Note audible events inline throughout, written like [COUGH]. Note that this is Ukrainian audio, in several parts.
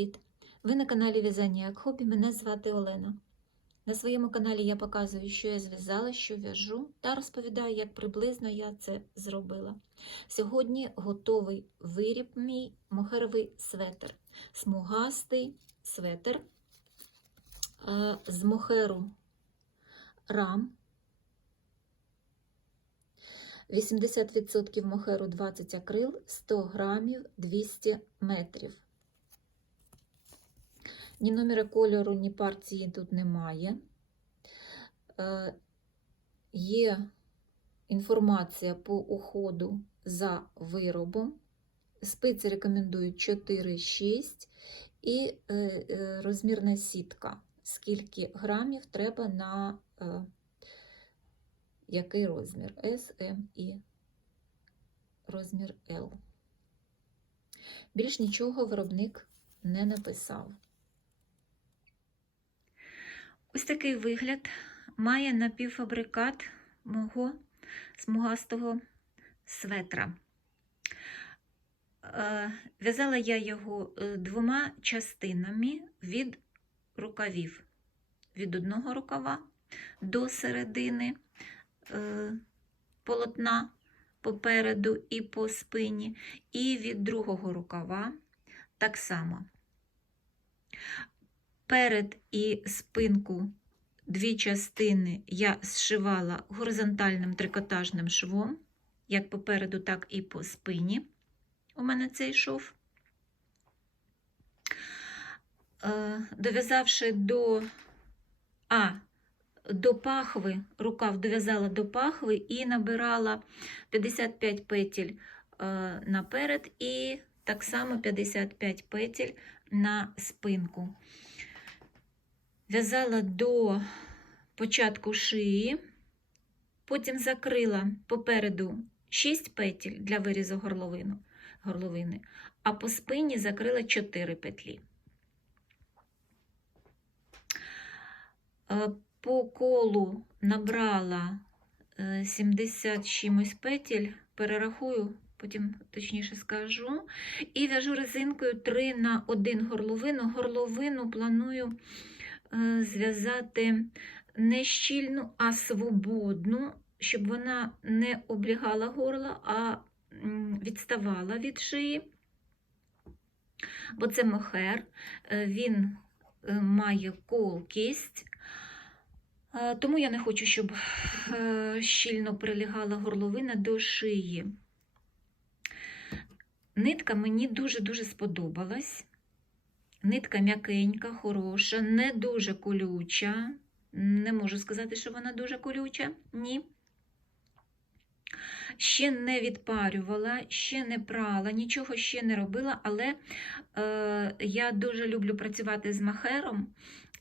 Привіт! Ви на каналі В'язання як хобі. Мене звати Олена. На своєму каналі я показую, що я зв'язала, що в'яжу, та розповідаю, як приблизно я це зробила. Сьогодні готовий виріб мій мохеровий светр. Смугастий светр е, з мохеру рам. 80% мохеру 20 акрил, 100 грамів 200 метрів. Ні номера кольору, ні партії тут немає. Е, Є інформація по уходу за виробом. Спиці рекомендують 4-6 і е, е, розмірна сітка. Скільки грамів треба на який розмір? S, M і розмір L. Більш нічого виробник не написав. Ось такий вигляд має напівфабрикат мого смугастого светра. Е, В'язала я його е, двома частинами від рукавів. Від одного рукава до середини е, полотна попереду і по спині, і від другого рукава так само. Перед і спинку дві частини я зшивала горизонтальним трикотажним швом, як попереду, так і по спині. У мене цей шов. Е, Дов'язавши до А, до пахви, рукав дов'язала до пахви і набирала 55 петель е, наперед, і так само 55 петель на спинку. В'язала до початку шиї, потім закрила попереду 6 петель для вирізу горловину, горловини, а по спині закрила 4 петлі. Е, По колу набрала е, 70 чимось петель, перерахую, потім точніше скажу, і в'яжу резинкою 3 на 1 горловину. Горловину планую е, зв'язати не щільну, а свободну, щоб вона не облягала горло, а відставала від шиї. Бо це мохер, е, він е, має колкість, е, тому я не хочу, щоб е, щільно прилягала горловина до шиї. Нитка мені дуже-дуже сподобалась. Нитка м'якенька, хороша, не дуже колюча. Не можу сказати, що вона дуже колюча, ні. Ще не відпарювала, ще не прала, нічого ще не робила, але е, я дуже люблю працювати з махером,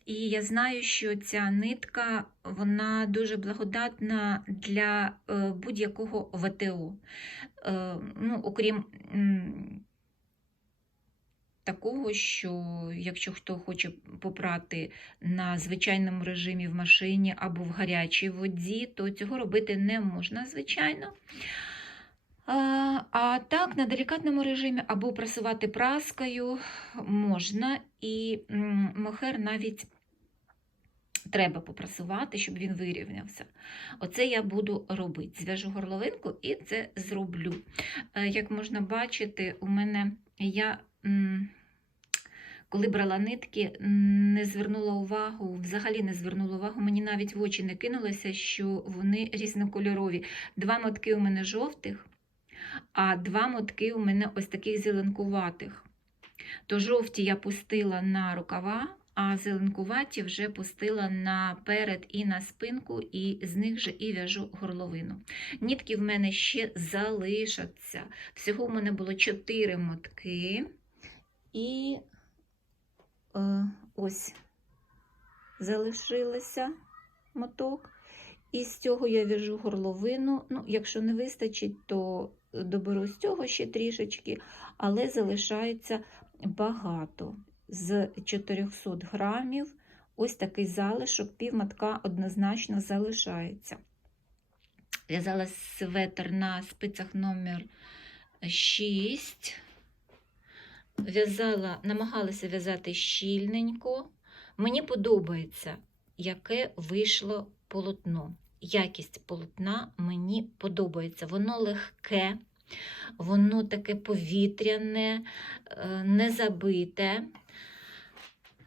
і я знаю, що ця нитка вона дуже благодатна для е, будь-якого ВТО. Е, ну, окрім такого, що якщо хто хоче попрати на звичайному режимі в машині або в гарячій воді, то цього робити не можна, звичайно. А, так, на делікатному режимі або прасувати праскою можна, і мохер навіть треба попрасувати, щоб він вирівнявся. Оце я буду робити. Зв'яжу горловинку і це зроблю. Е, Як можна бачити, у мене я. Коли брала нитки, не звернула увагу, взагалі не звернула увагу, мені навіть в очі не кинулося, що вони різнокольорові. Два мотки у мене жовтих, а два мотки у мене ось таких зеленкуватих. То жовті я пустила на рукава, а зеленкуваті вже пустила наперед і на спинку, і з них же і в'яжу горловину. Нітки в мене ще залишаться. Всього в мене було 4 мотки. І ось залишилося моток. І з цього я в'яжу горловину. Ну, якщо не вистачить, то доберу з цього ще трішечки, але залишається багато. З 400 грамів ось такий залишок, півмотка однозначно залишається. В'язала светр на спицях номер 6. В'язала, намагалася в'язати щільненько. Мені подобається, яке вийшло полотно. Якість полотна мені подобається. Воно легке, воно таке повітряне, е, не забите.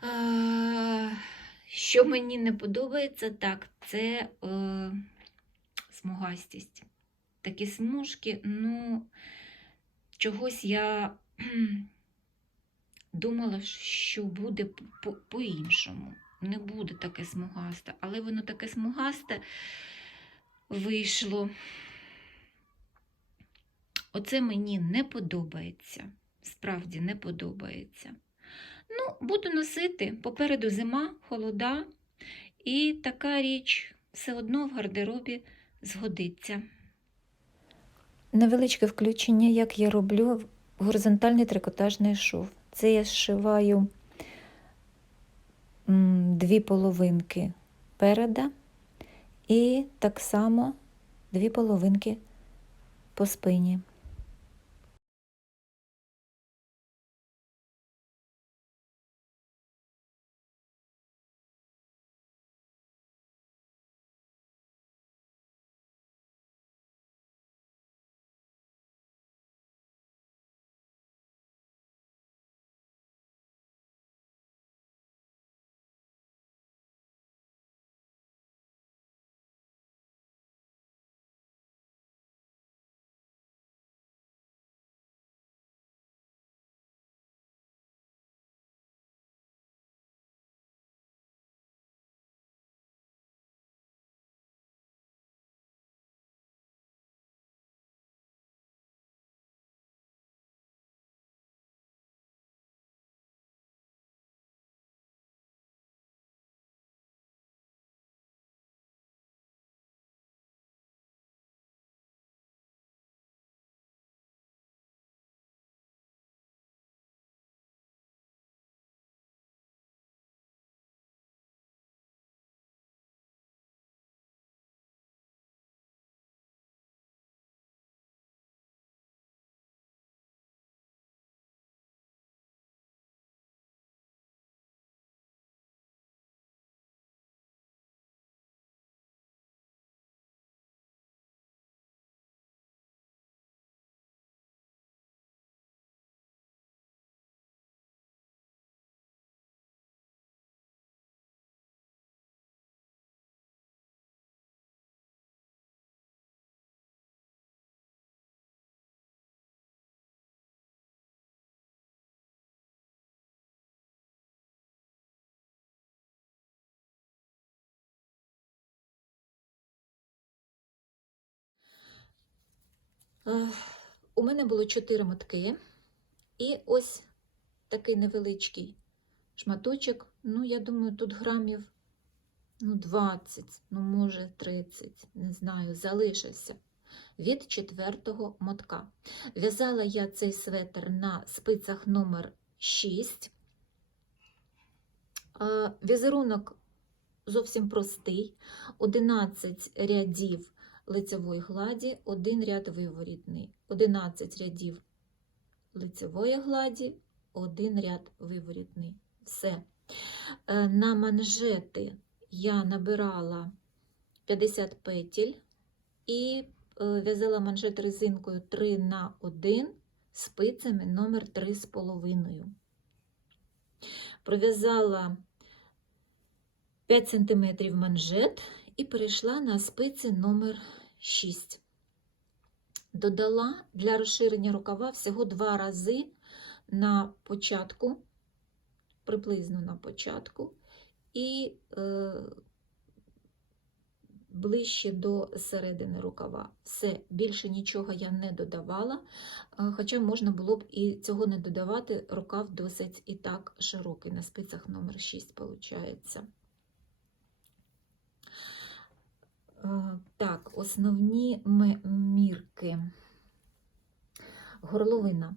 Е, Що мені не подобається, так, це е, смугастість. Такі смужки, ну, чогось я думала, що буде по- по-іншому. Не буде таке смугасте, але воно таке смугасте вийшло. Оце мені не подобається. Справді не подобається. Ну, буду носити попереду зима, холода, і така річ все одно в гардеробі згодиться. Невеличке включення, як я роблю горизонтальний трикотажний шов. Це я зшиваю дві половинки переда і так само дві половинки по спині. У мене було 4 мотки, і ось такий невеличкий шматочок. Ну, я думаю, тут грамів ну, 20, ну, може 30, не знаю, залишився від четвертого мотка. В'язала я цей светр на спицях номер 6. Е, Візерунок зовсім простий, 11 рядів лицевої гладі, один ряд виворітний, 11 рядів лицевої гладі, один ряд виворітний. Все. Е, На манжети я набирала 50 петель і е, в'язала манжет резинкою 3 на 1 спицями номер 3,5. Пров'язала 5 см манжет і перейшла на спиці номер 6. Додала для розширення рукава всього два рази на початку, приблизно на початку, і е, ближче до середини рукава. Все, більше нічого я не додавала, е, хоча можна було б і цього не додавати, рукав досить і так широкий, на спицях номер 6 виходить. Е, Так, основні мірки. Горловина.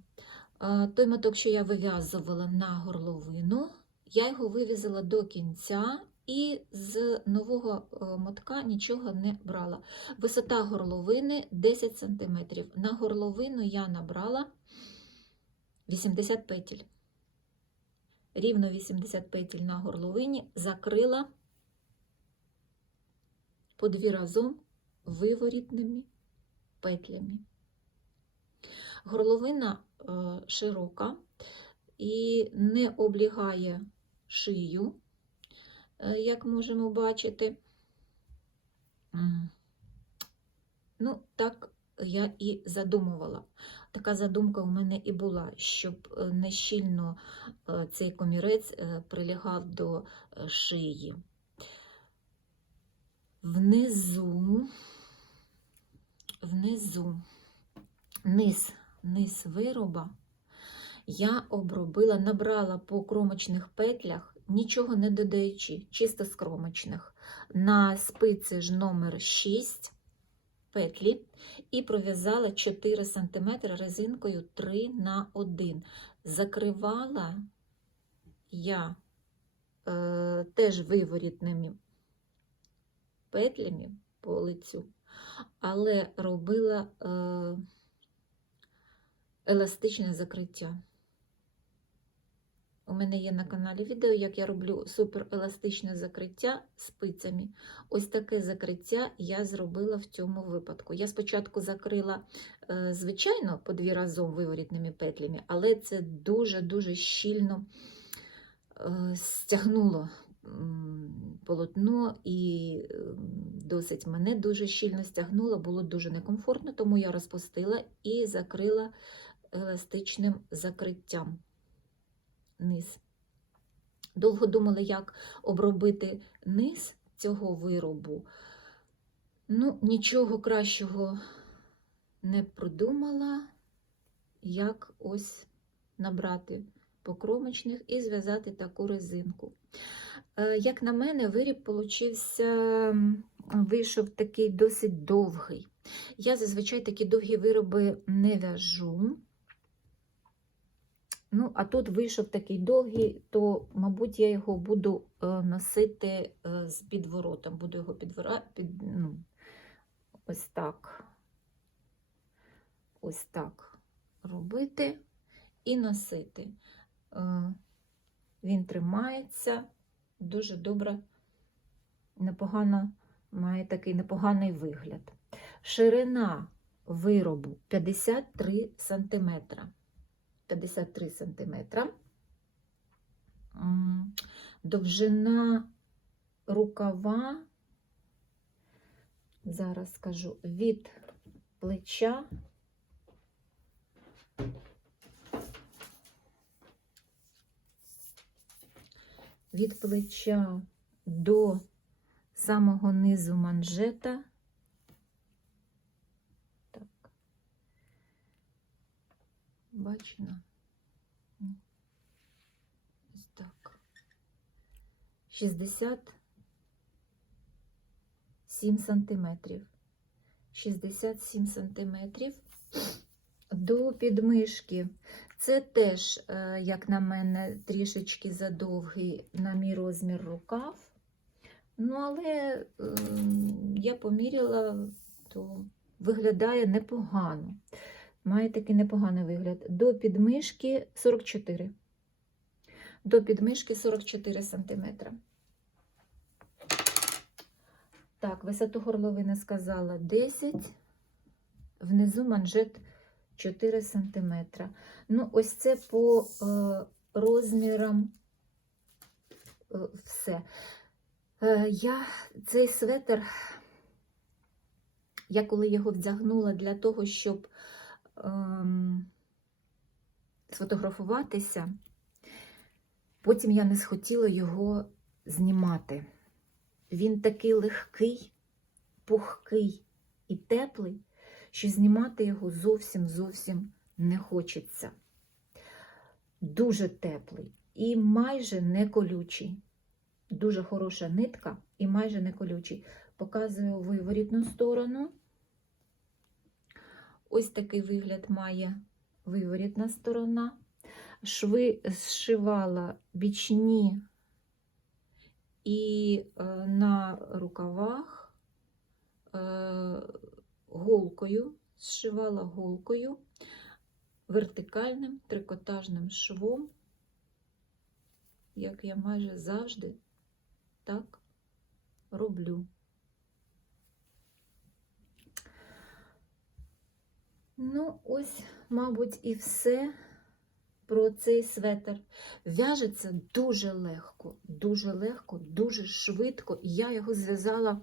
Е, Той моток, що я вив'язувала на горловину, я його вив'язала до кінця і з нового е, мотка нічого не брала. Висота горловини 10 см. На горловину я набрала 80 петель. Рівно 80 петель на горловині закрила по дві разом виворітними петлями. Горловина е, широка і не облягає шию, е, як можемо бачити. Ну, так я і задумувала. Така задумка у мене і була, щоб е, не щільно е, цей комірець прилягав до шиї. Внизу, внизу, низ, низ вироба я обробила, набрала по кромочних петлях, нічого не додаючи, чисто з кромочних. На спиці ж номер 6 петлі і пров'язала 4 см резинкою 3 на 1. Закривала я е, теж виворітними петлями по лицю, але робила е, еластичне закриття. У мене є на каналі відео, як я роблю супереластичне закриття спицями. Ось таке закриття я зробила в цьому випадку. Я спочатку закрила, е, звичайно, по дві разом виворітними петлями, але це дуже-дуже щільно е, стягнуло полотно і досить мене дуже щільно стягнуло, було дуже некомфортно, тому я розпустила і закрила еластичним закриттям низ. Довго думала, як обробити низ цього виробу. Ну, нічого кращого не придумала, як ось набрати покромочних і зв'язати таку резинку. Е, Як на мене, виріб получився, вийшов такий досить довгий. Я зазвичай такі довгі вироби не в'яжу. Ну, а тут вийшов такий довгий, то, мабуть, я його буду е, носити е, з підворотом. Буду його підвора... під, ну, ось так. Ось так робити і носити. Він тримається дуже добре, непогано, має такий непоганий вигляд. Ширина виробу 53 см. 53 см. Довжина рукава, зараз скажу, від плеча від плеча до самого низу манжета. Так. Бачено? Ні. Ось так. 67 сантиметрів. 67 сантиметрів до підмишки. Це теж, е, як на мене, трішечки задовгий на мій розмір рукав. Ну, але ем, я поміряла, то виглядає непогано. Має такий непоганий вигляд. До підмишки 44. До підмишки 44 см. Так, висоту горловини сказала 10, внизу манжет 4 см. Ну, ось це по е, розмірам е, все. Е, я цей светр, я коли його вдягнула для того, щоб ем, сфотографуватися, потім я не схотіла його знімати. Він такий легкий, пухкий і теплий, що знімати його зовсім зовсім не хочеться. Дуже теплий і майже не колючий. Дуже хороша нитка і майже не колючий. Показую виворітну сторону. Ось такий вигляд має виворітна сторона. Шви зшивала бічні і е, на рукавах е, голкою, зшивала голкою. вертикальним трикотажним швом, як я майже завжди так роблю. Ну, ось, мабуть, і все про цей светр. В'яжеться дуже легко, дуже легко, дуже швидко. І я його зв'язала,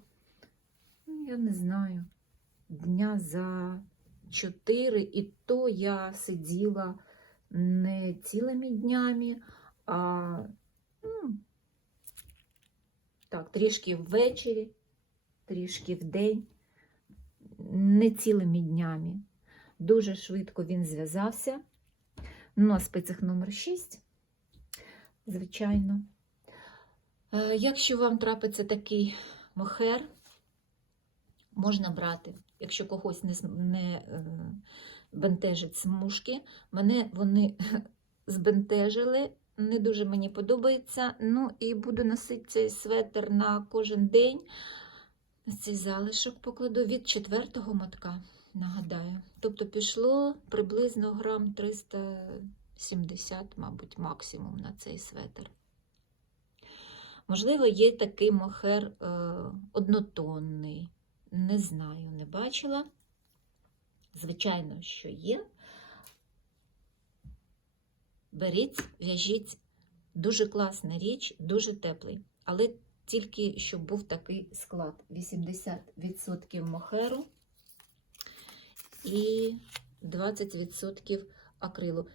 ну, я не знаю, дня за чотири, і то я сиділа не цілими днями, а ну, так, трішки ввечері, трішки вдень, не цілими днями. Дуже швидко він зв'язався. Ну, а спицях номер 6, звичайно. Е, Якщо вам трапиться такий мохер, можна брати, якщо когось не, не е, бентежить смужки. Мене вони [LAUGHS] збентежили, не дуже мені подобається. Ну і буду носити цей светр на кожен день. Цей залишок покладу від четвертого мотка, нагадаю. Тобто пішло приблизно грам 370, мабуть, максимум на цей светр. Можливо, є такий мохер е, однотонний. Не знаю, не бачила. Звичайно, що є. Беріть, в'яжіть. Дуже класна річ, дуже теплий. Але тільки щоб був такий склад: 80% мохеру і 20% акрилу.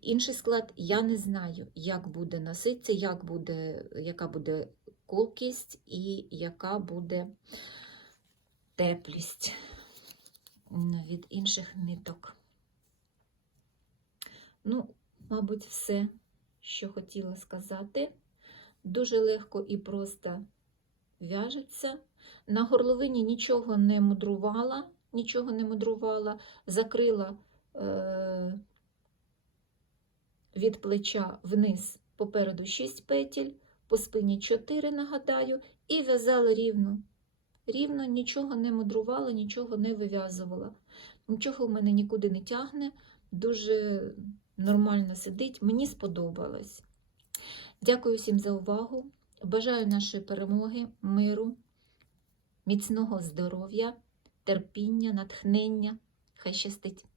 Інший склад я не знаю, як буде носитися, як буде, яка буде колкість і яка буде теплість від інших ниток. Ну, мабуть, все, що хотіла сказати. Дуже легко і просто в'яжеться. На горловині нічого не мудрувала, нічого не мудрувала, закрила е- від плеча вниз попереду 6 петель, по спині 4, нагадаю, і в'язала рівно. Рівно нічого не мудрувала, нічого не вив'язувала. Нічого в мене нікуди не тягне, дуже нормально сидить. Мені сподобалось. Дякую всім за увагу. Бажаю нашої перемоги, миру, міцного здоров'я, терпіння, натхнення. Хай щастить!